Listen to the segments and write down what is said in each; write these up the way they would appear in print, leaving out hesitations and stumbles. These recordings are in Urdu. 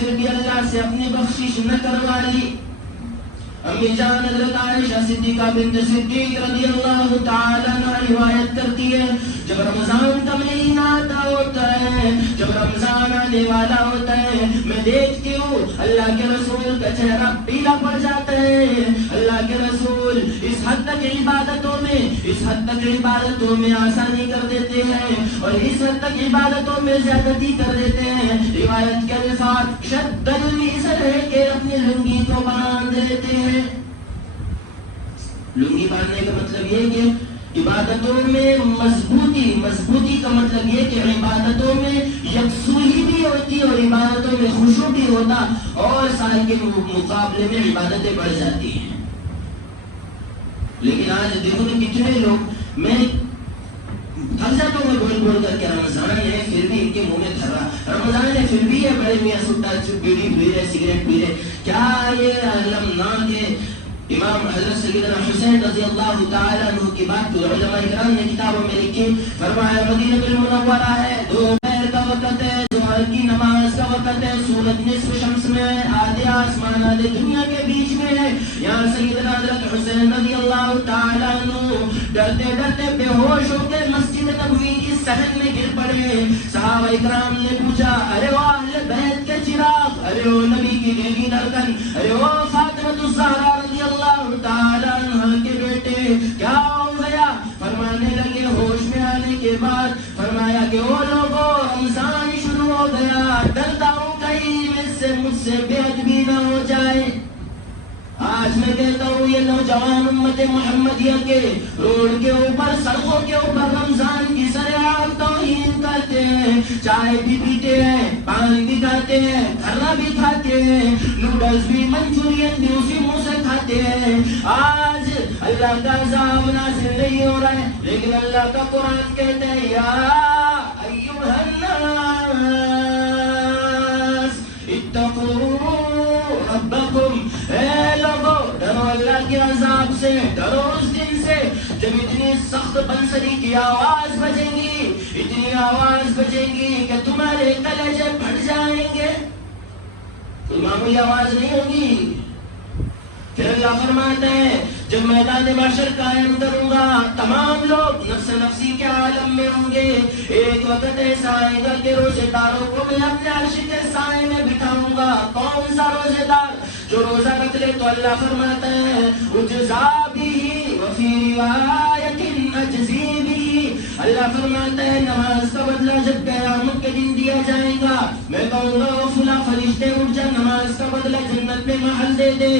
پھر بھی اللہ سے اپنی بخشش نہ کروا لی. امی جان حضرت عائشہ صدیقہ بنت صدیق رضی اللہ تعالیٰ عنہ روایت کرتی ہے جب رمضان کا مہینہ آتا ہوتا ہے, جب رمضان آنے والا ہوتا ہے, میں دیکھتی ہوں اللہ کے رسول کا چہرہ پیلا پڑ جاتا ہے. اللہ کے رسول اس حد تک عبادتوں میں آسانی کر دیتے ہیں اور اس حد تک عبادتوں میں زیادتی کر دیتے ہیں. روایت کے الفاظ شد الوزر ہے کہ اپنی لنگی کو باندھ لیتے ہیں. لنگی باندھنے کا مطلب یہ کہ عبادتوں میں مضبوطی کا مطلب یہ کہ عبادتوں میں یکسوئی بھی ہوتی اور عبادتوں میں خشوع بھی ہوتا اور سال کے مقابلے میں عبادتیں بڑھ جاتی ہیں. لیکن آج دیکھو تو کتنے لوگ, میں تھک جاتا ہوں بول کر کے رمضان ہے پھر بھی ان کے منہ میں تھرا, رمضان ہے پھر بھی یہ بڑے میاں سٹا بیڑی پی رہے, سگریٹ پی رہے. کیا یہ علمناک ہے؟ امام حضرت سیدنا حسین رضی اللہ تعالیٰ عنہ کی بات تو علماء اکرام نے کتابوں میں لکھی, فرمایا مدینہ المنورہ ہے, دوپہر کا وقت ہے, ظہر کی نماز کا وقت ہے, سورج نصف شمس میں ہے, آدھے آسمان آدھے دنیا کے بیچ میں ہے. یہاں سیدنا حضرت حسین رضی اللہ تعالیٰ عنہ ڈرتے ڈرتے بے ہوش ہو کے مسجد نبوی کی صحن میں گر پڑے. صحابہ اکرام نے پوچھا, ارے وہ اہل بیت کے چراغ, ارے وہ نبی کی بیوی دھڑکن, ارے وہ فاطمہ الزہرا رضی اللہ تعالیٰ عنہ کے بیٹے, کیا ہو گیا؟ فرمانے لگے ہوش میں آنے کے بعد فرمایا کہ وہ لوگوں رمضان شروع ہو گیا, ڈرتا ہوں کہیں مجھ سے بے ادبی نہ ہو جائے. آج میں کہتا ہوں یہ نوجوان امت محمدیہ کے روڈ کے اوپر, سڑکوں کے اوپر رمضان کی سرعام توہین کرتے ہیں, چائے بھی پیتے ہیں, پان بھی کھاتے ہیں, کھانا بھی کھاتے ہیں, نوڈلز بھی, منچورین بھی اسی منہ سے کھاتے ہیں. آج اللہ کا عذاب نازل نہیں ہو رہا ہے لیکن اللہ کا قرآن کہتے ہیں یا ایھا الناس اتقوا ربکم, اے لوگو ڈرو اللہ کے عذاب سے, ڈرو اس دن سے جب اتنی سخت بنسری کی آواز بجیں گی, اتنی آواز بجیں گی کہ تمہارے کلیجے پھٹ جائیں گے. کوئی معمولی آواز نہیں ہوگی. پھر اللہ فرماتے ہیں جب میدان محشر قائم کروں گا تمام لوگ نفس نفسی کے عالم میں ہوں گے. ایک وقت ایسا آئے گا کہ روزے داروں کو میں اپنے عرش کے سائے میں بٹھاؤں گا. کون سا روزے دار؟ جو روزہ رکھ لے. تو اللہ فرماتا ہے اجزا بھی وفی روایت اجزی بھی, اللہ فرماتا ہے نماز کا بدلہ جب قیامت کے دن دیا جائے گا میں کہوں گا فلاں فرشتے اٹھ جا, نماز کا بدلہ جنت میں محل دے دے,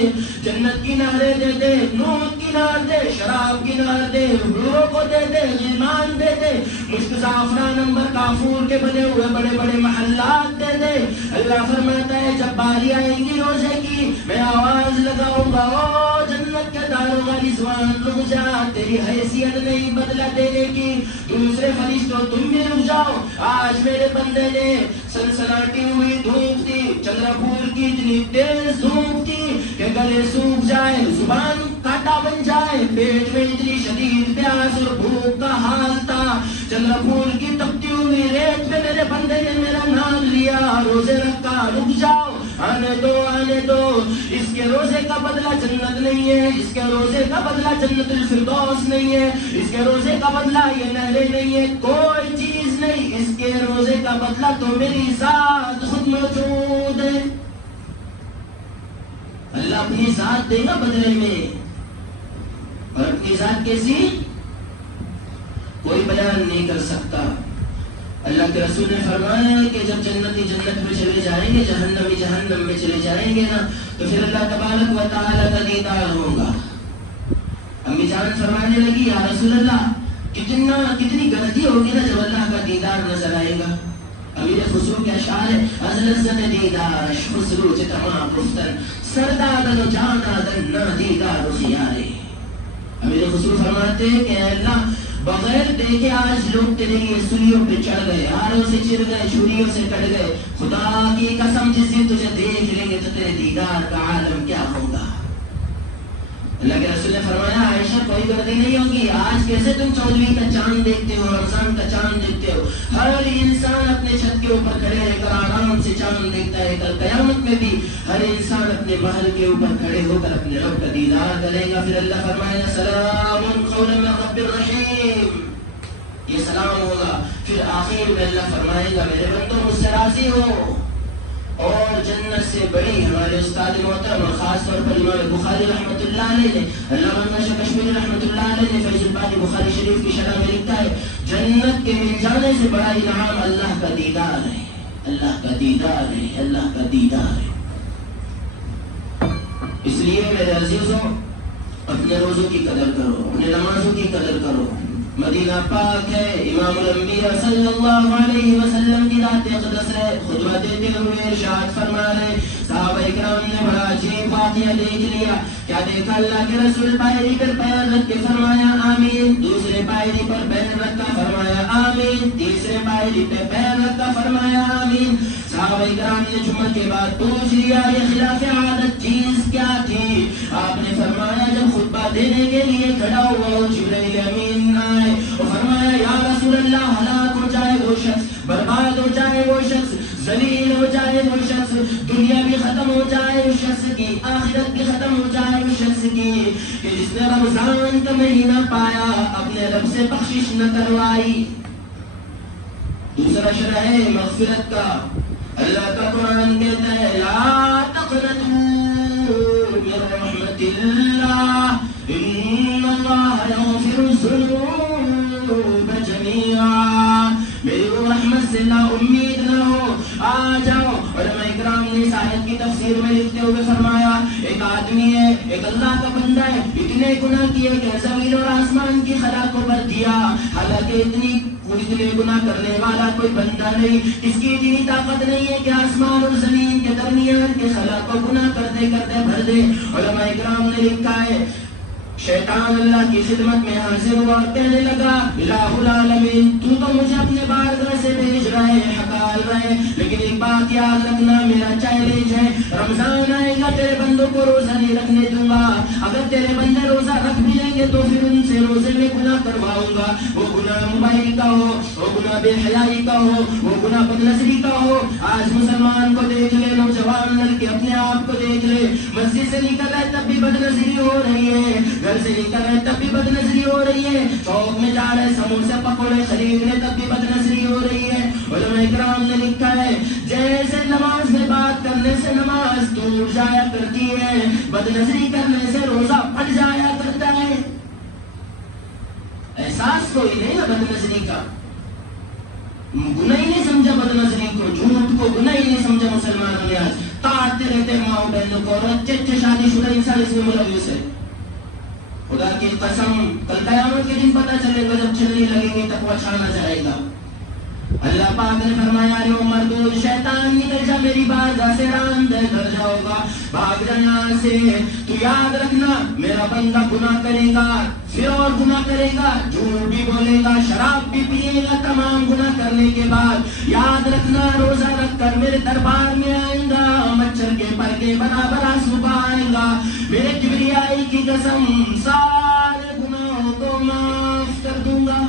جنت کی نہریں دے دے, نوح کی نہر دے, شراب کی نہر دے, حوروں کو دے دے, غلمان دے دے, مشک زعفران عنبر کافور کے بنے ہوئے بڑے بڑے محلات دے دے. اللہ فرماتا ہے جب باری آئے گی روزے کی میں آواز لگاؤں گا او جنت کے داروں کا رضوان رک جا, تیری حیثیت نہیں بدلہ دینے کی, دوسرے فرشتوں تم بھی رک جاؤ. آج میرے بندے نے سنسناٹی ہوئی دھوپ تھی, چندر پھول کی اتنی تیز دھوپ تھی کہ گلے سوکھ جائے, زبان کانٹا بن جائے, پیٹ میں اتنی شدید پیاس اور بھوک کا حال تھا. چندر پھول کی تپتی ہوئی ریت پہ میرے بندے نے میرا نام لیا, روزے رکھا, رک جاؤ, آنے دو آنے دو. اس کے روزے کا بدلہ جنت نہیں ہے, اس کے روزے کا بدلہ جنت الفردوس نہیں ہے, اس کے روزے کا بدلہ یہ نہریں نہیں ہے, کوئی چیز نہیں. اس کے روزے کا بدلہ تو میری ذات خود موجود ہے. اللہ اپنی ذات دے گا بدلے میں, اور اپنی ذات کیسی کوئی بیان نہیں کر سکتا. اللہ کے رسول نے فرمایا کہ جب جنتی جنت میں چلے جائیں گے, جہنمی جہنم میں چلے جائیں گے نا, تو پھر اللہ تبارک و تعالیٰ کا دیدار ہوگا. امی جان فرمانے لگی یا رسول اللہ کتنی غلطی ہوگی نا جب اللہ کا دیدار نظر آئے گا. امیر خسرو کے اشعار ہے از لذت دیدار خسرو تمام گفتن سردادن و جانادن نا دیدار و خیارے. امیر خسرو فرماتے ہیں کہ اللہ بغیر دیکھے آج لوگ تیرے لیے سلیوں پہ چڑھ گئے, ہاروں سے چر گئے, چھریوں سے کٹ گئے. خدا کی قسم جس دن تجھے دیکھ لیں گے تو تیرے دیدار کا عالم کیا ہوگا. اللہ کے رسول نے فرمایا عائشہ کوئی غلطی نہیں ہوگی، آج کیسے تم 14ویں کا چاند دیکھتے ہو، رمضان کا چاند دیکھتے ہو، ہر انسان اپنے چھت کے اوپر کھڑے رہ کر آرام سے چاند دیکھتا ہے، کل قیامت میں بھی ہر انسان اپنے محل کے اوپر کھڑے ہو کر اپنے رب کا دیدار کرے گا. پھر اللہ فرمائے گا سلام قولا من رب الرحیم، یہ سلام ہوگا. پھر آخر میں اللہ فرمائے گا میرے بندوں مجھ سے راضی ہو. اور جنت سے بڑی ہمارے استاد محترم اور خاص طور پر امام بخاری رحمۃ اللہ علیہ نے، علامہ شاہ کشمیری رحمۃ اللہ علیہ نے فیض الباری بخاری شریف کی شرح میں لکھا ہے جنت کے مل جانے سے بڑا انعام اللہ کا دیدار ہے، اللہ کا دیدار ہے، اللہ کا دیدار ہے. اس لیے میرے عزیزوں اپنے روزوں کی قدر کرو، اپنے نمازوں کی قدر کرو. مدینہ پاک ہے، امام الانبیاء صلی اللہ علیہ وسلم کی ذات اقدس ہے. خطبہ دیتے ہوئے ارشاد فرما رہے صحابہ اکرام نے بڑا عجیب واقعہ دیکھ لیا. کیا دیکھا؟ اللہ کے رسول پائری پر پیر رکھ کے فرمایا آمین، دوسرے پائری پر پیر رکھا فرمایا آمین، تیسرے پائری پہ پیر رکھا فرمایا آمین. صحابہ اکرام نے جمعہ کے بعد پوچھ لیا یہ خلاف عادت چیز کیا تھی؟ آپ نے فرمایا جب خطبہ دینے کے لیے کھڑا ہوا جبرائیل امین آئے اور فرمایا یا رسول اللہ ہلاک ہو جائے وہ شخص، برباد ہو جائے وہ شخص، ذلیل ہو جائے وہ شخص، دنیا بھی ختم ہو جائے اس شخص کی، آخرت بھی ختم ہو جائے اس شخص کی کہ جس نے رمضان کا مہینہ پایا اپنے رب سے بخشش نہ کروائی. دوسرا شرح ہے مغفرت کا. اللہ کا قرآن کہتا ہے لا تقنطوا من رحمت اللہ ان اللہ یغفر الذنوب جميعا. میری رحمت سے نا امید نہ ہو، آ جاؤ. علماء اکرام نے اس آیت کی تفسیر میں لکھتے ہوئے فرمایا ایک آدمی ہے، ایک اللہ کا بندہ ہے، اتنے گناہ کیے کہ زمین اور آسمان کی خلا کو بھر دیا، حالانکہ اتنے گناہ کرنے والا کوئی بندہ نہیں، اس کی اتنی طاقت نہیں ہے کہ آسمان اور زمین کے درمیان کے خلا کو گناہ کرتے کرتے بھر دے. علماء اکرام نے لکھا ہے شیطان اللہ کی خدمت میں حاضر ہوا اور کہنے لگا الہ العالمین تو مجھے اپنے بارگاہ سے بھیج رہے ہیں، ہکال رہے ہیں، لیکن ایک بات یاد رکھنا میرا چیلنج ہے، رمضان آئے گا تیرے بندوں کو روزہ نہیں رکھنے دوں گا. اگر تیرے بندے روزہ رکھ بھی لیں گے تو پھر ان سے روزے میں گناہ کرواؤں گا. وہ گناہ موبائل کا ہو، وہ گناہ بے حیائی کا ہو، وہ گناہ بد نظری کا ہو. آج مسلمان کو دیکھ لے، نوجوان لڑکے اپنے آپ کو دیکھ لے، مسجد سے نکل رہے تب بھی بد نظری ہو رہی ہے، گھر سے نکل رہے تب بھی بد نظری ہو رہی ہے، چوک میں جا رہے سموسے پکوڑے خریدنے تب بھی بد نظری ہو رہی ہے. علماء اکرام نے لکھا ہے جیسے نماز میں بات کرنے سے نماز ٹوٹ جایا کرتی ہے، بد نظری کرنے سے روزہ پھٹ جایا کرتا ہے. احساس کوئی نہیں نا بد نظری کا، گناہ ہی نہیں سمجھا بد نظری کو، جھوٹ کو گناہ ہی نہیں سمجھا مسلمانوں نے. آج تاڑتے رہتے ماں بہنوں کو، اور اچھے اچھے شادی شدہ انسان اس میں ملوث ہے. خدا کی قسم کل قیامت کے دن پتہ چلے گا جب چلنے لگیں گے تقویٰ چھانا جائے گا. اللہ پاک نے فرمایا ارے مردود شیطان نکل جا میری بارگاہ سے، رام دے کر جاؤ گا، بھاگ جا یہاں سے. تو یاد رکھنا میرا بندہ گناہ کرے گا، پھر اور گناہ کرے گا، جھوٹ بھی بولے گا، شراب بھی پیے گا، تمام گناہ کرنے کے بعد یاد رکھنا روزہ رکھ کر میرے دربار میں آئے گا، مچھر کے پر کے برابر آنسو بہائے گا. میرے کبریائی کی قسم سارے گناہوں کو معاف کر دوں گا.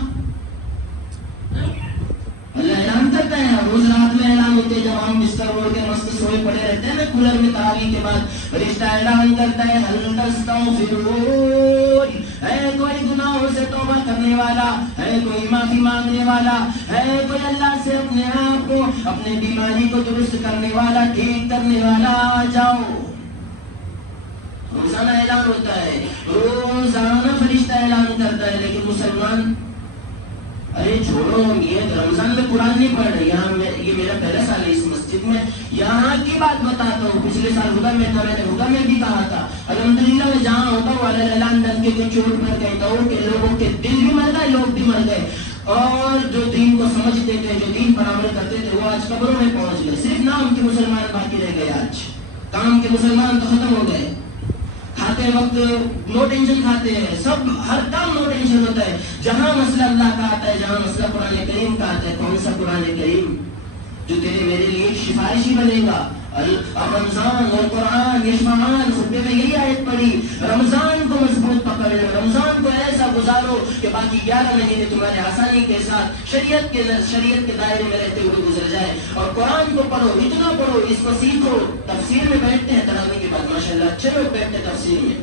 اللہ اعلان کرتا ہے، روز رات میں اعلان ہوتے ہیں جب ہم بستر اوڑھ کے مست سوئے پڑے رہتے ہیں نا کولر میں تراویح کے بعد، فرشتہ اعلان کرتا ہے هل تستغفرون، ہے کوئی گناہوں سے توبہ کرنے والا، ہے کوئی معافی مانگنے والا، ہے کوئی اللہ سے اپنے آپ کو اپنے بیماری کو درست کرنے والا، ٹھیک کرنے والا، آ جاؤ. روزانہ اعلان ہوتا ہے، روزانہ فرشتہ اعلان کرتا ہے. لیکن مسلمان ارے چھوڑو، یہ رمضان میں قرآن نہیں پڑھ رہے. یہاں یہ میرا پہلا سال ہے اس مسجد میں، یہاں کی بات بتاتا ہوں. پچھلے سال ہدا میں تھا، میں نے ہدا میں بھی کہا تھا الحمدللہ میں جہاں ہوتا ہوں اعلان ڈن کے چوٹ پر کہتا ہوں کہ لوگوں کے دل بھی مر گئے، لوگ بھی مر گئے، اور جو دین کو سمجھتے تھے، جو دین پر عمل کرتے تھے، وہ آج قبروں میں پہنچ گئے. صرف نام کے مسلمان باقی رہ گئے، آج کام کے مسلمان تو ختم ہو گئے. کھاتے وقت نو ٹینشن کھاتے ہیں، سب ہر کام نو ٹینشن ہوتا ہے. جہاں مسئلہ اللہ کا آتا ہے، جہاں مسئلہ قرآن کریم کا آتا ہے، کون سا قرآن کریم جو تیرے میرے لیے ایک سفارشی بنے گا. رمضان اور قرآن یشفعان، خطبے میں یہی آیت پڑھی، رمضان کو مضبوط پکڑ لو، رمضان کو ایسا گزارو کہ باقی 11 مہینے تمہارے آسانی کے ساتھ شریعت کے دائرے میں رہتے ہوئے گزر جائے. اور قرآن کو پڑھو، اتنا پڑھو، اس کو سیکھو. تفسیر میں بیٹھتے ہیں تراویح کے بعد ماشاءاللہ اچھے لوگ بیٹھتے ہیں تفسیر میں،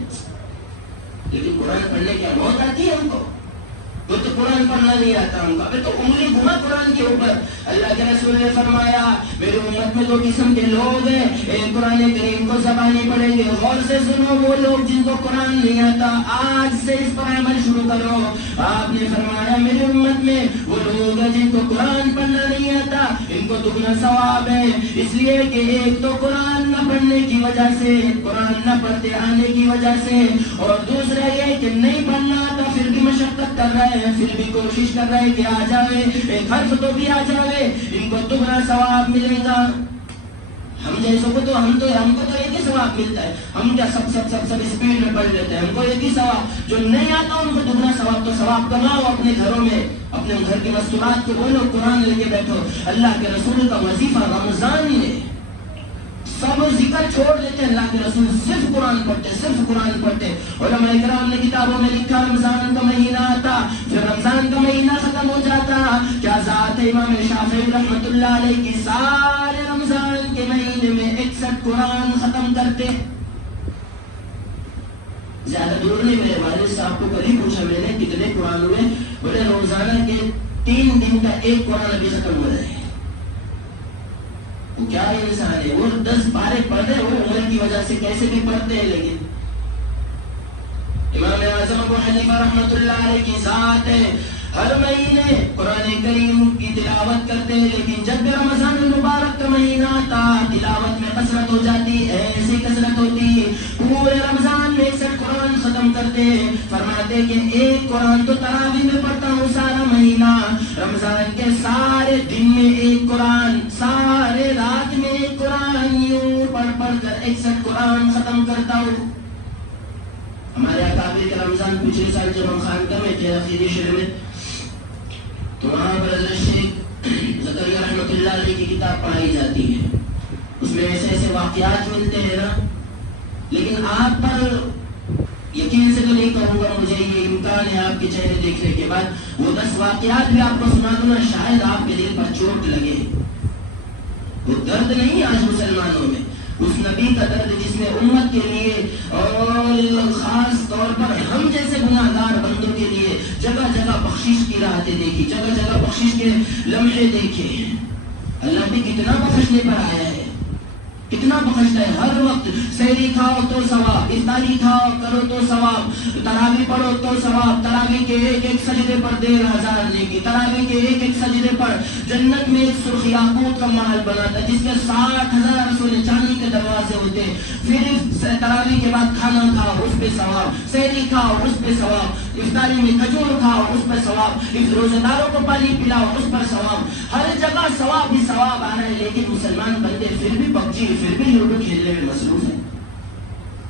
لیکن قرآن پڑھنے کی موت آتی ہے ہم کو. وہ تو قرآن پڑھنا نہیں آتا ہم کو، ابھی تو انگلی گھما قرآن کے اوپر. اللہ کے رسول نے فرمایا میری امت میں 2 قسم کے لوگ ہیں، ایک قرآن کریم کو زبانی پڑھیں گے. غور سے سنو، وہ لوگ جن کو قرآن نہیں آتا آج سے اس پر عمل شروع کرو. آپ نے فرمایا میری امت میں وہ لوگ ہیں جن کو قرآن پڑھنا نہیں آتا، ان کو دگنا ثواب ہے. اس لیے کہ ایک تو قرآن نہ پڑھنے کی وجہ سے، قرآن نہ پڑھتے آنے کی وجہ سے، اور دوسرا یہ کہ نہیں پڑھنا آتا پھر بھی مشقت کر رہے ہیں، پھر بھی کوشش کر رہے کہ آ جائے، ایک حرف تو بھی آ جائے، ان کو دگنا ثواب ملے گا. ہم جیسوں کو تو ہم کو تو ایک ہی ثواب ملتا ہے. ہم کیا سب اسپیڈ میں پڑھ لیتے ہیں، ہم کو ایک ہی ثواب. جو نہیں آتا ان کو دگنا ثواب. تو ثواب کماؤ اپنے گھروں میں، اپنے گھر کے مستورات کو بولو قرآن لے کے بیٹھو. اللہ کے رسول کا وظیفہ رمضان میں سب ذکر چھوڑ دیتے ہیں، اللہ کے رسول صرف قرآن پڑھتے، صرف قرآن پڑھتے. علماء کرام نے کتابوں میں لکھا رمضان کا مہینہ آتا، پھر رمضان کا مہینہ ختم ہو جاتا، کیا ذات امام شافعی رحمۃ اللہ علیہ کی سارے رمضان کے مہینے میں 61 قرآن ختم کرتے. زیادہ دور نہیں، میرے والد صاحب کو کل ہی پوچھا میں نے کتنے قرآن ہوئے، بولے روزانہ کے 3 دن کا ایک قرآن ابھی ختم ہو رہے ہیں. کیا انسان ہے وہ 10 پارے پڑھ رہے، وہ عمر کی وجہ سے کیسے بھی پڑھتے ہیں. لیکن امام اعظم ابو حنیفہ رحمۃ اللہ علیہ کی ذات ہے، ہر مہینے قرآن کریم کی تلاوت کرتے ہیں، لیکن جب بھی رمضان المبارک کا مہینہ آتا تلاوت میں کثرت ہو جاتی، ایسی کثرت ہوتی پورے رمضان میں 61 قرآن ختم کرتے. فرماتے کہ ایک قرآن تو تراویح میں پڑھتا ہوں سارا مہینہ، رمضان کے سارے دن میں ایک قرآن، سارے رات میں ایک قرآن، یوں پڑھ کر 61 قرآن ختم کرتا ہوں. ہمارے اکابر کا رمضان پچھلے سال جب ہم خانقاہ میں تھے اخیری شہر میں، تو وہاں پر حضرت شیخ زکریا رحمۃ اللہ علیہ کی کتاب پڑھائی جاتی ہے. اس میں ایسے ایسے واقعات ملتے ہیں نا، لیکن آپ پر یقین سے تو نہیں کہوں گا، مجھے یہ امکان ہے آپ کے چہرے دیکھنے کے بعد وہ 10 واقعات بھی آپ کو سنا دوں نا، شاید آپ کے دل پر چوٹ لگے. وہ درد نہیں آج مسلمانوں میں، اس نبی کا درد جس نے امت کے لیے اور خاص طور پر ہم جیسے گناہگار بندوں کے لیے جگہ جگہ بخشش کی راحتیں دیکھی، جگہ جگہ بخشش کے لمحے دیکھے. اللہ بھی کتنا بخشنے پر آیا ہے، کتنا بخشتا ہے. ہر وقت سحری کھاؤ تو ثواب، افطاری کھاؤ کرو تو ثواب، تراویح پڑھو تو ثواب. تراویح کے ایک ایک سجدے پر 1,000 نیکی، تراویح کے ایک ایک سجدے پر جنت میں ایک سرخ یاقوت کا محل بناتا جس میں 60,000 سونے چاندی کے دروازے ہوتے. پھر تراویح کے بعد کھانا کھاؤ اس پہ ثواب، سحری کھاؤ اس پہ ثواب، افطاری میں کھجور کھاؤ اس پر ثواب، روزہ داروں کو پانی پلاؤ اس پر ثواب. ہر جگہ ثواب ہی ثواب آ رہا ہے. لیکن مسلمان بندے پھر بھی پبجی، پھر بھی لوڈو کھیلنے میں مصروف ہیں.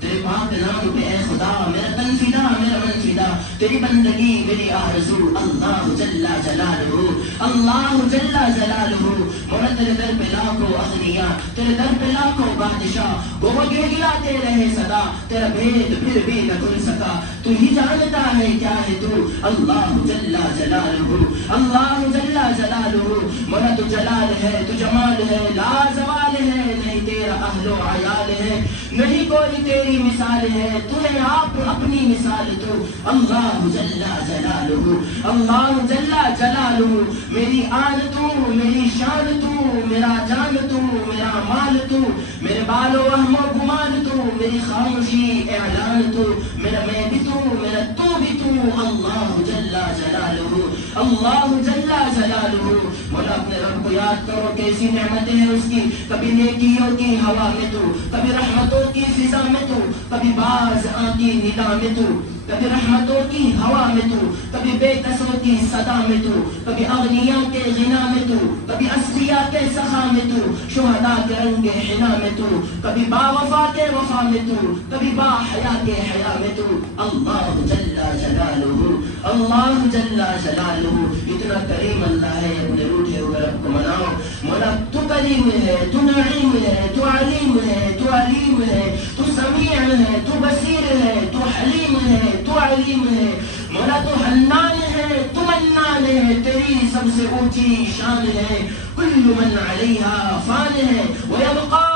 تیرے پاک نام پہ اے خدا میرا تن فدا، میرا من فدا، تیری بندگی میری آرزو. اللہ جل جلالہ، اللہ جل جلالہ. مولا تیرے در پہ لاکھوں اغنیا، تیرے در پہ لاکھوں بادشاہ، وہ گڑگڑاتے رہے صدا، تیرا بھید پھر بھی نہ کھل سکا. تو ہی جانتا ہے کیا ہے تو. اللہ جل جلالہ، اللہ جل جلالہ. مولا تو جلال ہے، تو جمال ہے، لا زوال ہے، نہیں تیرا اہل و عیال ہے، نہیں کوئی تیری مثال ہے، تو ہے آپ اپنی مثال تو. اللہ جل جلالہ، اللہ جل جلالہ. میری آن تو، میری شان تو، میرا جان تو، میرا مال تو، میرے بال و وہم و گمان تو، میری خاموشی اعلان تو، میرا میں بھی تو، میرا تو بھی تو. اللہ جل جلالہ، اللہ جل جلالہ. مولا اپنے رب کو یاد کرو، کیسی نعمتیں ہیں اس کی. کبھی نیکیوں کی ہوا میں تو، کبھی رحمتوں کی فضا میں تو، کبھی باز آتی ندا میں تو، کبھی رحمتوں کی ہوا میں تو، کبھی بے کسوں کی صدا میں تو، کبھی اغنیاء کے غنا میں تو، کبھی اصفیاء کے سخا میں تو، شہداء کے رنگ حنا میں تو، کبھی با وفا کے وفا میں تو، کبھی با حیا کے حیا میں تو. اللہ جل جلالہ، اللہ جل جلالہ. اتنا کریم اللہ ہے. اپنے روٹھے ہوئے رب کو مناؤ. مولا تو کریم ہے، تو نعیم ہے، تو علیم ہے، تو علیم ہے، تو سمیع ہے، تو بصیر ہے، تو حلیم ہے، تو علیم ہے مولا، تو حنان ہے، تو منان ہے، تیری سب سے اونچی شان ہے. کل من علیہا فان ہے ویبقا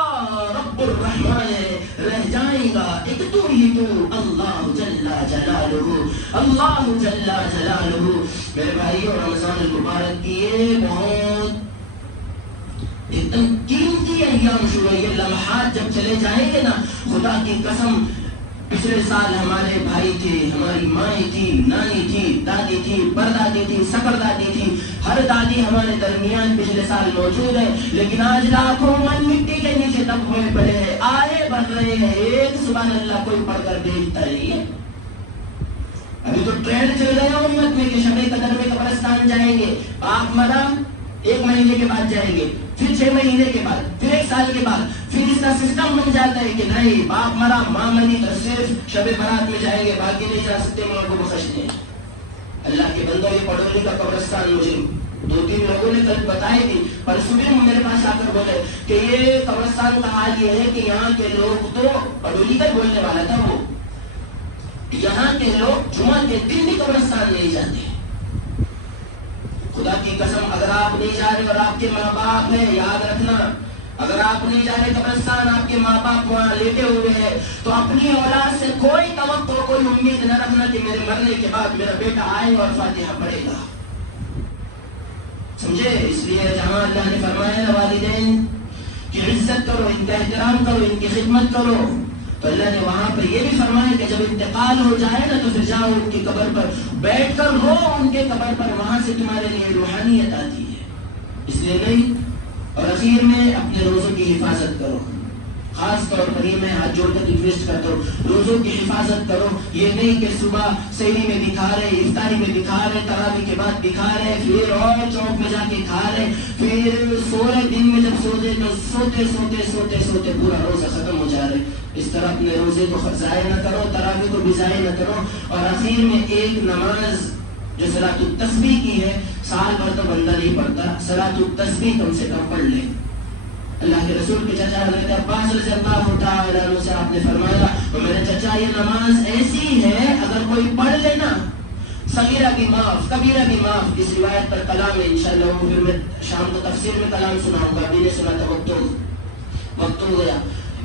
رب الرحمن ہے، رہ جائے گا ایک تو ہی تو اللہ جل جلالہ، اللہ جل جلالہ. میرے بھائیو، رمضان المبارک کی یہ بہت ایک دم قیمتی ایام شروع، یہ لمحات جب چلے جائیں گے نا، خدا کی قسم پچھلے سال ہمارے بھائی تھے، ہماری مائیں تھی، نانی تھی، دادی تھی، پردادی تھی، سکردادی تھی، ہر دادی ہمارے درمیان پچھلے سال موجود ہے، لیکن آج لاکھوں من مٹی کے نیچے دب ہوئے پڑے ہیں، آئے بڑھ رہے ہیں، ایک سبحان اللہ کوئی پڑھ کر دیکھتا نہیں ہے. ابھی تو ٹرینڈ چل رہے ہیں امت میں کہ شب قدر میں قبرستان جائیں گے، باپ مرا 1 مہینے کے بعد جائیں گے، پھر 6 مہینے کے بعد، پھر 1 سال کے بعد، پھر اس کا سسٹم بن جاتا ہے کہ نہیں باپ مرا ماں مری تو صرف شب برات میں جائیں گے، باقی نہیں جا سکتے، ماں کو بخشنے. اللہ کے بندوں، یہ پڑولی کا قبرستان مجھے 2-3 لوگوں نے کل بتائی تھی، پر صبح میرے پاس آ کر بولے کہ یہ قبرستان کا حال یہ ہے کہ یہاں کے لوگ تو پڑولی کا بولنے والا تھا، وہ یہاں کے لوگ جمعہ کے دن بھی قبرستان نہیں جاتے. خدا کی قسم، اگر آپ نہیں جا رہے اور آپ کے ماں باپ ہیں، یاد رکھنا، اگر آپ نہیں جا رہے قبرستان، آپ کے ماں باپ وہاں لیٹے ہوئے ہیں، تو اپنی اولاد سے کوئی توقع، کوئی امید نہ رکھنا کہ میرے مرنے کے بعد میرا بیٹا آئے اور فاتحہ پڑھے گا. سمجھے؟ اس لیے جہاں اللہ نے فرمایا نا والدین کی عزت کرو، ان کا احترام کرو، ان کی خدمت کرو، تو اللہ نے وہاں پہ یہ بھی فرمایا کہ جب انتقال ہو جائے نا تو پھر جاؤ ان کی قبر پر بیٹھ کر رو، ان کے قبر پر، وہاں سے تمہارے لیے روحانیت آتی ہے. اس لیے نہیں. اور اخیر میں اپنے روزوں کی حفاظت کرو، خاص طور پر یہ میں ہاتھ جوڑ کر ریکویسٹ کرتا ہوں، روزوں کی حفاظت کرو. یہ نہیں کہ صبح سحری میں دکھا رہے، افطاری میں دکھا رہے، تراویح کے بعد دکھا رہے، پھر اور چوک میں جا کے کھا رہے، پھر سورے دن میں جب سوتے تو سوتے سوتے سوتے سوتے پورا روزہ ختم ہو جا رہے. اس طرح اپنے روزے کو ضائع نہ کرو، تراویح کو بھی ضائع نہ کرو. اور اخیر میں ایک نماز جو صلاۃ التسبیح کی ہے، سال بھر تو بندہ نہیں پڑھتا، صلاۃ التسبیح کم سے کم پڑھ لے. اللہ کے رسول کے چچا حضرت عباس رضی اللہ تعالی عنہ سے آپ نے فرمایا، میرے چچا یہ نماز ایسی ہے اگر کوئی پڑھ لینا صغیرہ بھی معاف، کبیرہ بھی معاف. اس روایت پر کلام ہے انشاءاللہ، پھر میں شام کو تفسیر میں کلام سناؤں گا، ابھی نے سنا تھا وقت ہو گیا.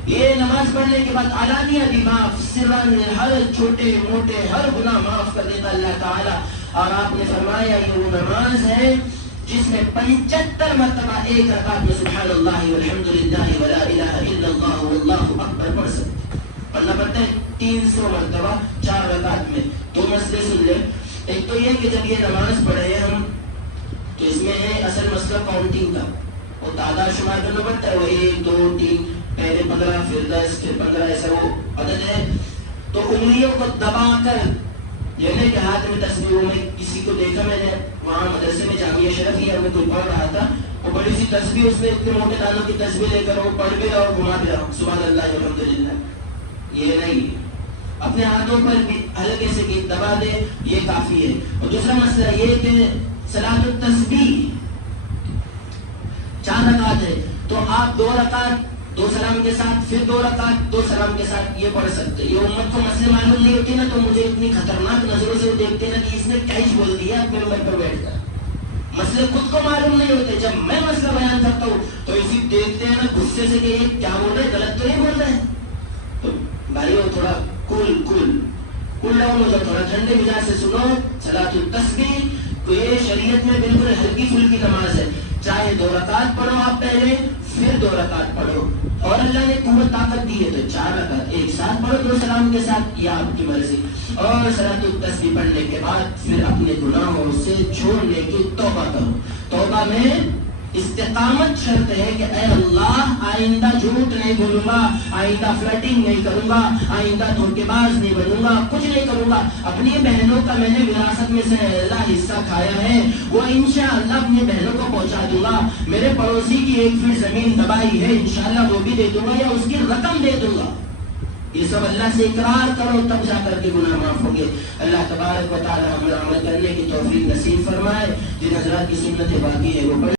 یہ نماز پڑھنے کے بعد علانیہ بھی معاف، سرن، ہر چھوٹے موٹے ہر گناہ معاف کر دیتا اللہ تعالی. اور آپ نے فرمایا یہ وہ نماز ہے جس میں 75 مرتبہ ایک رکعت میں سبحان اللہ والحمدللہ ولا الہ الا اللہ واللہ اکبر پڑھ سکتے. پڑھنا پڑتا ہے 300 مرتبہ 4 رکعت میں. 2 مسئلے سن لیں. ایک تو یہ کہ جب یہ نماز پڑھے ہم تو اس میں ہے اصل مسئلہ کاؤنٹنگ کا، وہ تعداد شمار کرنا پڑتا ہے، وہ 1 2 3 پہلے 15 پھر 10 پھر 15 ایسا وہ عدد ہے. تو انگلیوں کو دبا کر، یعنی کہ ہاتھ میں تصویروں میں کسی کو دیکھا میں نے وہاں مدرسے میں جامعہ شرفیہ میں کوئی پڑھ رہا تھا، وہ بڑی سی تصویر، اس میں اتنے موٹے دانوں کی تصویر لے کر وہ پڑھ بھی رہا اور گھما بھی رہا سبحان اللہ الحمدللہ. یہ نہیں، اپنے ہاتھوں پر بھی ہلکے سے دبا دے، یہ کافی ہے. اور دوسرا مسئلہ یہ کہ صلاۃ التسبیح 4 رکعت ہے، تو آپ 2 رکعت 2 سلام کے ساتھ، پھر 2 رکعت 2 سلام کے ساتھ یہ پڑھ سکتے. یہ امت کو مسئلے معلوم نہیں ہوتی نا، تو مجھے اتنی خطرناک نظروں سے دیکھتے نا کہ اس نے کیا ہی بول دیا ممبر پر بیٹھ کر. مسئلے خود کو معلوم نہیں ہوتے، جب میں مسئلہ بیان کرتا ہوں تو اسی دیکھتے ہیں نا غصے سے کہ یہ کیا بول رہے، غلط تو نہیں بول رہے. تو بھائیو تھوڑا کول ڈاؤن ہو جاؤ، تھوڑا ٹھنڈے مزاج سے سنو. صلاۃ التسبیح تو یہ شریعت میں بالکل ہلکی پھلکی نماز ہے، چاہے 2 رکعت پڑھو آپ پہلے، پھر 2 رکعت پڑھو، اور اللہ نے قوت طاقت دی ہے تو 4 رکعت ایک ساتھ پڑھو 2 سلام کے ساتھ، یہ آپ کی مرضی. اور صلاۃ التسبیح پڑھنے کے بعد پھر اپنے گناہوں سے چھوڑنے کی توبہ کرو. توبہ میں استقامت شرط ہے کہ اے اللہ آئندہ جھوٹ نہیں بولوں گا، آئندہ فلرٹنگ نہیں کروں گا، آئندہ دھوکے باز نہیں بنوں گا، کچھ نہیں کروں گا. اپنی بہنوں کا میں نے وراثت میں سے اللہ حصہ کھایا ہے، وہ انشاءاللہ اپنی بہنوں کو پہنچا دوں گا. میرے پڑوسی کی 1 فٹ زمین دبائی ہے، انشاءاللہ وہ بھی دے دوں گا یا اس کی رقم دے دوں گا. یہ سب اللہ سے اقرار کرو تب جا کر کے گناہ معاف ہوں گے. اللہ تبارک و تعالی ہمیں عمل کرنے کی توفیق نصیب فرمائے. جن حضرات کی سنت باقی ہے وہ